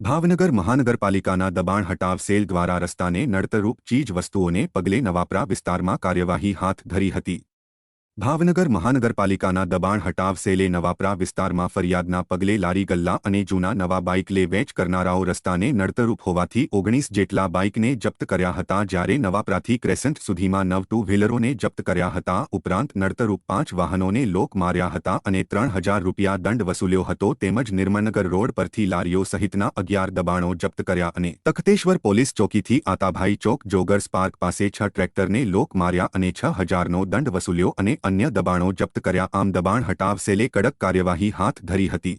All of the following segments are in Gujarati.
ભાવનગર મહાનગરપાલિકાના દબાણ હટાવ સેલ દ્વારા રસ્તાને નડતરરૂપ ચીજ વસ્તુઓને પગલે નવાપરા વિસ્તારમાં કાર્યવાહી હાથ ધરી હતી। ભાવનગર મહાનગરપાલિકાના દબાણ હટાવ સેલે નવાપરા વિસ્તારમાં ફરિયાદના પગલે લારી ગલ્લા અને જૂના નવા બાઇક લે વેચ કરનારાઓ રસ્તાને નડતરરૂપ હોવાથી 19 જેટલા બાઇકને જપ્ત કર્યા હતા, જ્યારે નવાપરાથી ક્રેસન્ટ સુધીમાં 9 ટુ વ્હીલરોને જપ્ત કર્યા હતા। ઉપરાંત નડતરરૂપ 5 વાહનોને લોક માર્યા હતા અને 3000 રૂપિયા દંડ વસૂલ્યો હતો। તેમજ નિર્મનગર રોડ પરથી લારીઓ સહિતના 11 દબાણો જપ્ત કર્યા અને તખતેશ્વર પોલીસ ચોકીથી આતાભાઈ ચોક જોગર્સ પાર્ક પાસે 6 ટ્રેક્ટરને લોક માર્યા અને 6000નો દંડ વસૂલ્યો અને अन्य दबाणों जप्त कर्या। आम दबाण हटाव सेले कड़क कार्यवाही हाथ धरी हती।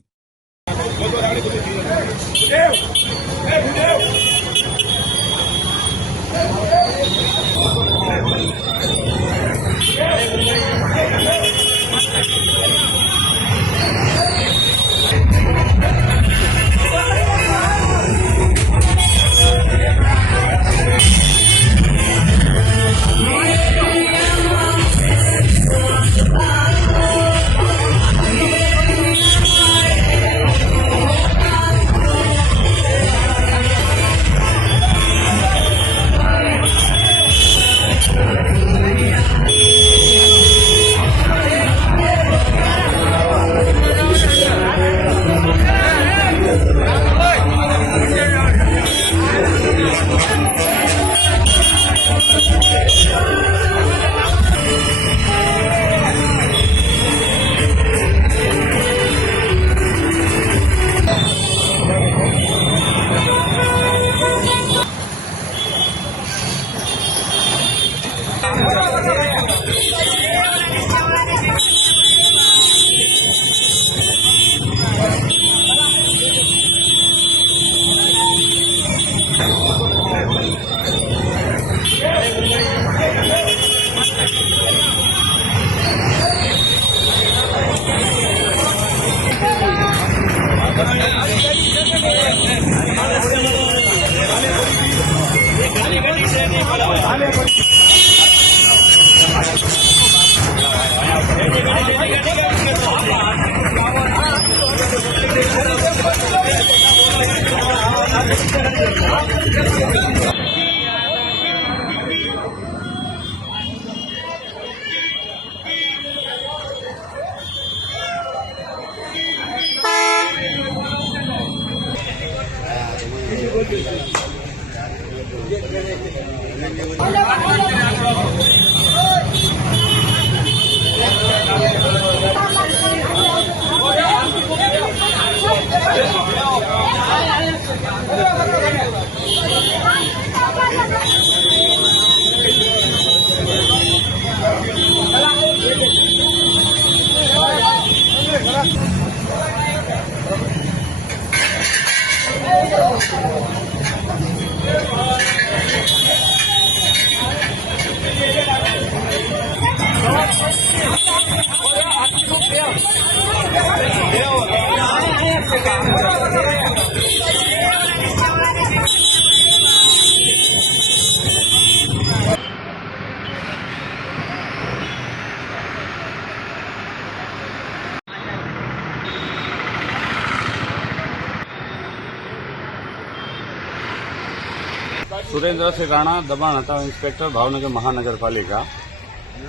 સુરેન્દ્રસિંહ રાણા, દબાણ હટાવ ઇન્સ્પેક્ટર, ભાવનગર મહાનગરપાલિકા।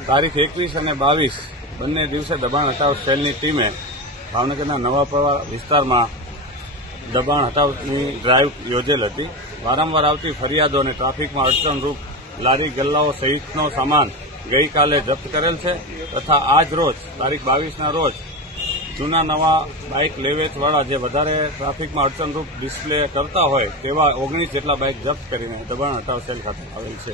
તારીખ 21 અને 22 બંને દિવસે દબાણ હટાવ સેલની ટીમે ભાવનગરના નવાપરા વિસ્તારમાં દબાણ હટાવની ડ્રાઈવ યોજેલ હતી। વારંવાર આવતી ફરિયાદો અને ટ્રાફિકમાં અડચણરૂપ લારી ગલ્લાઓ સહિતનો સામાન ગઈકાલે જપ્ત કરેલ છે તથા આજ રોજ તારીખ 22ના રોજ જૂના નવા બાઇક લેવેચવાળા જે વધારે ટ્રાફિકમાં અડચણરૂપ ડિસ્પ્લે કરતા હોય તેવા 19 જેટલા બાઇક જપ્ત કરીને દબાણ હટાવ સેલ ખાતે આવેલ છે।